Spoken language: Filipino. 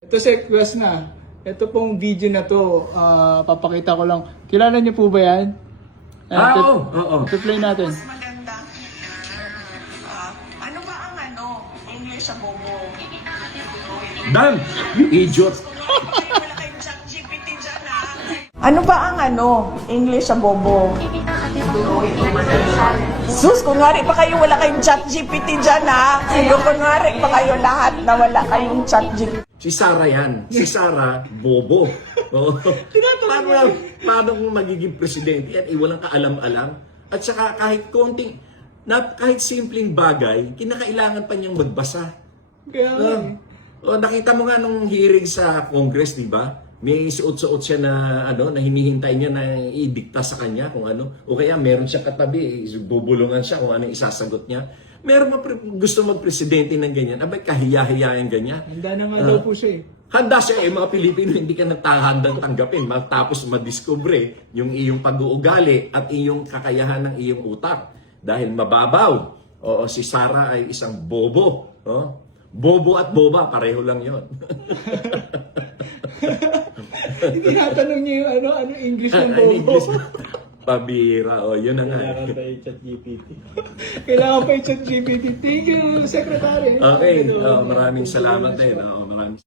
Ito request na. Ito pong video na to, papakita ko lang. Kilala niyo po ba yan? Oo. Play natin. Mas maganda. Ano ba ang English sa bobo? Damn! You idiot! Wala kayong ChatGPT dyan, ha? Ano ba ang English sa bobo? Sus, kunwari pa kayo wala kayong ChatGPT dyan, ha? Yung kunwari pa kayo lahat na wala kayong ChatGPT. Si Sarah yan. Si Sarah, bobo. Oo. Paano magiging presidente at walang kaalam-alam? At saka kahit kahit simpleng bagay, kinakailangan pa niyang magbasa. Kaya, Nakita mo nga nung hearing sa Congress, di ba? May suot-suot siya na na hinihintay niya na idikta sa kanya kung ano. O kaya meron siya katabi, bubulungan siya kung ano yung isasagot niya. Meron gusto magpresidente ng ganyan. Abay, kahiya-hiyayan ganyan. handa na nga daw po siya eh. Handa siya mga Pilipino, hindi ka handang tanggapin. Tapos madiscover yung iyong pag-uugali at iyong kakayahan ng iyong utak. Dahil mababaw. Oo, si Sarah ay isang bobo. Bobo at boba, pareho lang yon. Tinatanong niya yung ano English ng Ay, bobo. English. Pabira, yun na nga. Kailangan pa yung chat GPT. Thank you, Secretary. Okay, maraming salamat din. Maraming